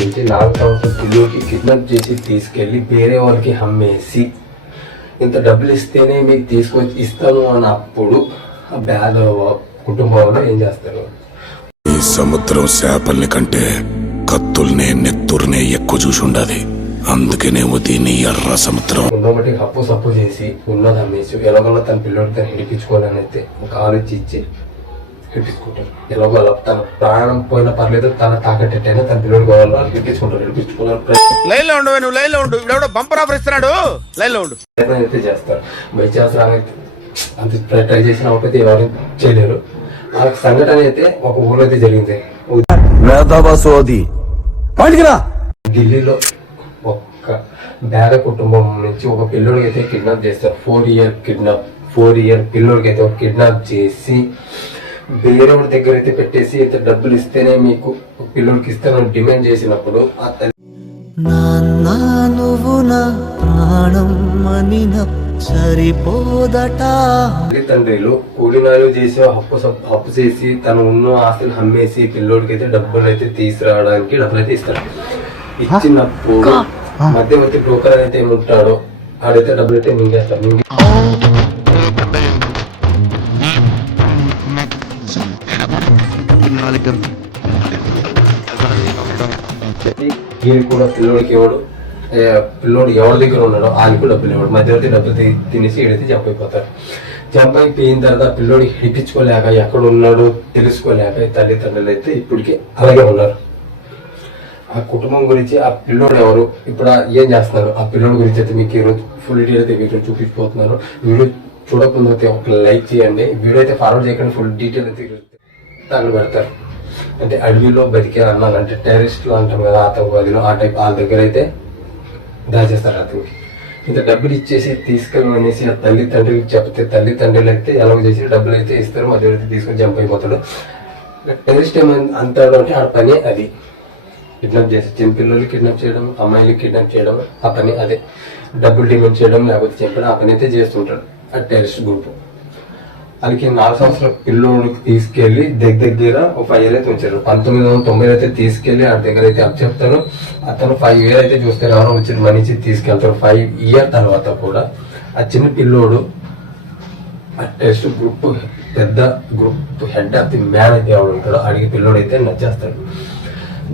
నుంచి నాలుగు సంవత్సరాల పిల్లలకి కిడ్నాప్ చేసి తీసుకెళ్ళి వేరే వాళ్ళకి అమ్మేసి ఇంత డబ్బులు ఇస్తేనే మీకు తీసుకొచ్చి ఇస్తాము అన్నప్పుడు ఆ పేద కుటుంబంలో ఏం చేస్తారు? ఈ సముద్రం చేపల్ని కంటే కత్తుల్నే నెత్తుర్నే ఎక్కువ చూసుండాది అందుకేనేమో దీన్ని ఎర్ర సముద్రం. ఉన్నబట్టి అప్పు సప్పు చేసి ఉన్నది అమ్మేసి ఎలాగోలా తన పిల్లడికి తను హిడిపించుకోవాలని అయితే ఒక ఆలోచి ఇచ్చి హిడిపించుకుంటారు ఎలాగో అలా తన ప్రాణం పోయినా పర్లేదు తన తాకట్టైనా తన పిల్లడికి కావాలో హిడిపించుకుంటారు హిడిపించుకోవాలని లైన్లో ఉండు నువ్వు లైన్లో ఉండు. ఇప్పుడు బంపర్ ఆఫర్ ఇస్తున్నాడు. లైన్లో ఉండు. ప్రయత్నం అయితే చేస్తారు బై ఛాన్స్ అంత ట్రై- చేసిన ఒకటి ఎవరు చేయలేరు. ఆ సంఘటన అయితే ఒక ఊళ్ళో అయితే జరిగింది. వేదవసోది బయటికి ఢిల్లీలో ఒక్క పేద కుటుంబం నుంచి ఒక పిల్లోడికి అయితే కిడ్నాప్ చేస్తారు four year kidnap. Four year పిల్లోడికి అయితే ఒక కిడ్నాప్ చేసి వేరే వాడి దగ్గర అయితే పెట్టేసి ఇంత డబ్బులు ఇస్తేనే మీకు ఒక పిల్లోడికి ఇస్తానని డిమాండ్ చేసినప్పుడు ఆ తల్లి నాన్న నువ్వు నా ప్రాణం అనిన సరిపోదట తల్లిదండ్రులు కూలినాలు చేసి అప్పు సప్- అప్పు చేసి తను ఉన్న ఆస్తిని అమ్మేసి పిల్లోడికి అయితే డబ్బులు అయితే తీసుకురావడానికి డబ్బులు అయితే ఇస్తారు. ఇచ్చినప్పుడు మధ్యవర్తి బ్రోకర్ అయితే ఏముంటాడో ఆడైతే డబ్బులు అయితే మింగేస్తారు. మింగి కూడా పిల్లోడికి ఎవడు పిల్లోడు ఎవరి దగ్గర ఉన్నాడో ఆయనకు డబ్బులు ఇవ్వడు. మధ్యవర్తి డబ్బులు తినేసి ఈడైతే జంప్ అయిపోతారు అయిపోయిన తర్వాత పిల్లోడి హిడిపించుకోలేక ఎక్కడ ఉన్నాడో తెలుసుకోలేక తల్లిదండ్రులు అయితే ఇప్పటికి అలాగే ఉన్నారు. ఆ కుటుంబం గురించి ఆ పిల్లోడు ఎవరు ఇప్పుడు ఏం చేస్తున్నారు? ఆ పిల్లోడి గురించి అయితే మీకు ఈరోజు ఫుల్ డీటెయిల్ అయితే వీడియో చూపించిపోతున్నారు వీడియో చూడకుండా అయితే ఒక లైక్ చేయండి. వీడియో అయితే ఫార్వర్డ్ చేయకండి ఫుల్ డీటెయిల్ అయితే దాన్ని పెడతారు. అంటే అడవిలో బతికే అన్నాను అంటే టెర్రరిస్టులు అంటాం కదా ఆతంకవాదులు ఆ టైప్ వాళ్ళ దగ్గర అయితే దాచేస్తారు అతనికి. ఇంత డబ్బులు ఇచ్చేసి తీసుకెళ్ళు అనేసి ఆ తల్లి తండ్రికి చెప్తే తల్లి తండ్రులు అయితే ఎలా చేసి డబ్బులు అయితే ఇస్తారు మధ్యవర్తి తీసుకొని జంప్ అయిపోతాడు. టెర్రరిస్ట్ ఏమైంది అంటాడు అంటే ఆ పని అది. కిడ్నాప్ చేసి చిన్న పిల్లలు కిడ్నాప్ చేయడం అమ్మాయిలు కిడ్నాప్ చేయడం ఆ పని అదే. డబ్బులు డిమాండ్ చేయడం లేకపోతే చెప్పడం ఆ పని అయితే చేస్తుంటాడు ఆ టెర్రరిస్ట్ గుంపు వాళ్ళకి నాలుగు సంవత్సరాల పిల్లోడికి తీసుకెళ్ళి దగ్గర దగ్గర ఒక ఫైవ్ ఇయర్ అయితే ఉంచారు. పంతొమ్మిది వందల తొంభై అయితే తీసుకెళ్ళి ఆ దగ్గర అయితే అప్ చెప్తాను అతను ఫైవ్ ఇయర్ అయితే చూస్తే ఎవరో వచ్చి మనీ ఇచ్చి తీసుకెళ్తారు. ఫైవ్ ఇయర్ తర్వాత కూడా ఆ చిన్న పిల్లోడు ఆ టెస్ట్ గ్రూప్ పెద్ద group head of the man అయితే ఎవడు ఉంటాడో అడిగి పిల్లోడు అయితే నచ్చేస్తాడు.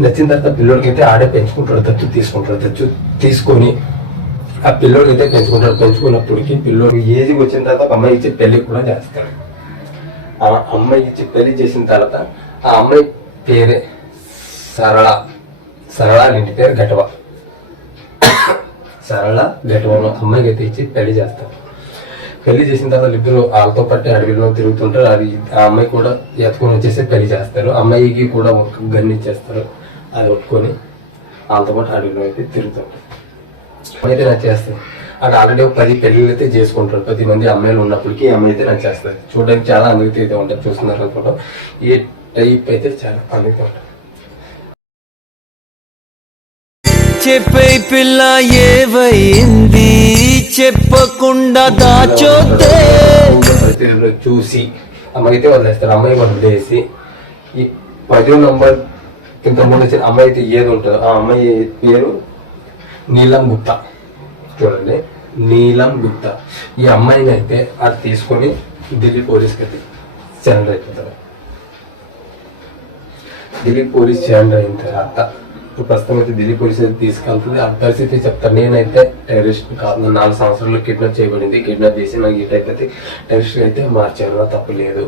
నచ్చిన తర్వాత పిల్లోడికి అయితే ఆడే పెంచుకుంటాడు తచ్చు తీసుకుంటాడు. తచ్చు తీసుకొని ఆ పిల్లోడికి అయితే పెంచుకుంటాడు పెంచుకున్నప్పటికి పిల్లోడు ఏజ్ వచ్చిన తర్వాత ఒక అమ్మాయి ఇచ్చి పెళ్ళి కూడా చేస్తాడు. ఆ అమ్మాయి ఇచ్చి పెళ్ళి చేసిన తర్వాత ఆ అమ్మాయి పేరే సరళ. సరళ వాళ్ళ ఇంటి పేరు గటవ సరళ గటవను అమ్మాయికి అయితే ఇచ్చి పెళ్ళి చేస్తారు పెళ్ళి చేసిన తర్వాత ఇద్దరు వాళ్ళతో పట్టి అడవిలో తిరుగుతుంటారు అది ఆ అమ్మాయి కూడా ఎత్తుకొని వచ్చేసి పెళ్ళి చేస్తారు అమ్మాయికి కూడా ఒక గన్ ఇచ్చేస్తారు అది ఒట్టుకొని వాళ్ళతో పాటు అడవిలో అయితే తిరుగుతుంటారు అయితే నచ్చేస్తుంది అక్కడ ఆల్రెడీ ఒక పది పెళ్ళిళ్ళు అయితే చేసుకుంటారు. పది మంది అమ్మాయిలు ఉన్నప్పటికీ అమ్మాయి అయితే నచ్చేస్తుంది చూడడానికి చాలా అందరికీ అయితే ఉంటుంది చూస్తున్నారు అనుకుంటాం ఈ టైప్ అయితే చాలా అందరికీ ఉంటుంది చెప్పే పిల్ల ఏవైంది? చెప్పకుండా దాచోతే చూసి అమ్మాయితే వదిలేస్తారు. అమ్మాయి వదిలేసి ఈ పదో నంబర్ ఇంత ముందు వచ్చిన అమ్మాయి అయితే ఏది ఉంటుందో ఆ అమ్మాయి పేరు నీలం గుప్తా చూడండి. నీలం గుప్తా ఈ అమ్మాయిని అయితే అది తీసుకొని ఢిల్లీ పోలీస్కి అయితే సరెండర్ అయిపోతారు. ఢిల్లీ పోలీస్ సరెండర్ అయిన తర్వాత ఇప్పుడు ప్రస్తుతం అయితే ఢిల్లీ పోలీస్ అయితే తీసుకెళ్తుంది. ఆ పరిస్థితి చెప్తాను. నేనైతే టెర్రరిస్ట్ కాదు. నాలుగు సంవత్సరాలు కిడ్నాప్ చేయబడింది. కిడ్నాప్ చేసి నాకు ఈ టైప్ అయితే టెర్రరిస్ట్ అయితే మార్చాను. తప్పు లేదు.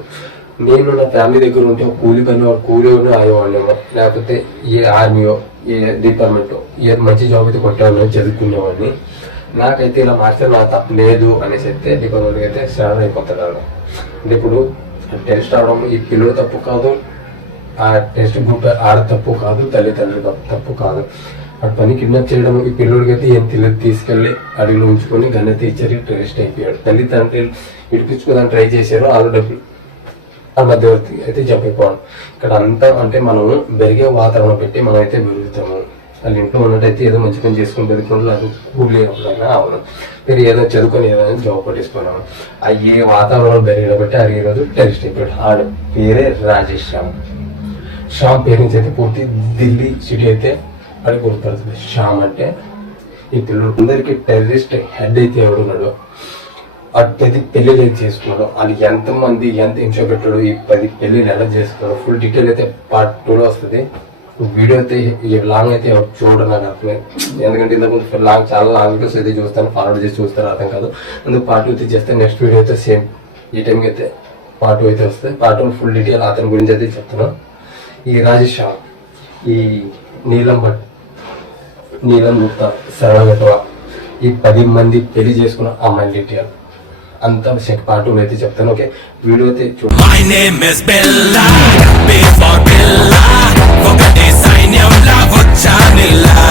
నేను నా ఫ్యామిలీ దగ్గర ఉంటే కూలి పని వాడు కూలి అయ్యేవాళ్ళేమో లేకపోతే ఏ ఆర్మీయో ఏ డిపార్ట్మెంటో ఏ మంచి జాబ్ అయితే కొట్టేవాడిని చదువుకునేవాడిని. నాకైతే ఇలా మార్చారు నా తప్పు లేదు అనేసి అయితే డిపార్ట్మెంట్ అయితే స్టార్ట్ అయిపోతాడు అంటే ఇప్పుడు టెస్ట్ అవడం ఈ పిల్లడు తప్పు కాదు ఆ టెస్ట్ గ్రూప్ ఆడ తప్పు కాదు తల్లిదండ్రులు తప్పు కాదు. అటు పని కిడ్నాప్ చేయడం ఈ పిల్లోడికి అయితే ఏం తెలియదు తీసుకెళ్ళి అడిగిలో ఉంచుకొని గన్ ఇచ్చారు టెస్ట్ అయిపోయాడు. తల్లిదండ్రులు విడిపించుకోదాన్ని ట్రై చేశారు వాళ్ళు డబ్బులు ఆ మధ్యవర్తి అయితే జంప్ ఇక్కడ అంతా అంటే మనము పెరిగే వాతావరణం పెట్టి మనం అయితే పెరుగుతాము. వాళ్ళ ఇంట్లో ఉన్నట్టయితే ఏదో మంచి పని చేసుకుని పెరుగుతుంటే కూలి అప్పుడైనా అవును. మీరు ఏదో చదువుకొని ఏదైనా జాబ్ కొట్టేసుకున్నాము ఆ ఏ వాతావరణం పెరిగిన బట్టి అది ఈరోజు టెరిస్ట్ అయిపోయాడు. ఆడు పేరే రాజేష్ శ్యామ్ శ్యామ్ పేరు నుంచి అయితే పూర్తి ఢిల్లీ సిటీ అయితే అది గుర్తుపడుతుంది శ్యామ్ అంటే ఈ పిల్లలు అందరికీ టెర్రరిస్ట్ హెడ్ అయితే ఎవడున్నాడో అటు పది పెళ్ళిళ్ళు చేసుకున్నాడు అది ఎంతమంది ఎంత ఎంచో పెట్టాడు ఈ పది పెళ్ళిళ్ళు ఎలా చేసుకున్నాడు ఫుల్ డీటెయిల్ అయితే పార్ట్ టూలో వస్తుంది. వీడియో అయితే ఈ లాంగ్ అయితే చూడడం నాకు అర్థమే. ఎందుకంటే ఇంతకుముందు లాంగ్ చాలా లాంగ్ వీడియోస్ అయితే చూస్తాను ఫార్వర్డ్ చేసి చూస్తారు అర్థం కాదు. అందుకు పార్ట్ టూ అయితే చేస్తే నెక్స్ట్ వీడియో అయితే సేమ్ ఈ టైంకి అయితే పార్ట్ టూ అయితే వస్తుంది పార్ట్ టూ ఫుల్ డీటెయిల్ అతని గురించి అయితే చెప్తున్నాను ఈ రాజేష్ షా ఈ నీలం భట్ నీలం గుప్తా సరళగట్వ ఈ పది మంది పెళ్ళి చేసుకున్న అమ్మాయిని డీటెయిల్ అంతా సెక్ పార్ట్ టూ అయితే చెప్తాను ఓకే వీడియో అయితే చూడండి సైన్యంలా వచ్చానిల్లా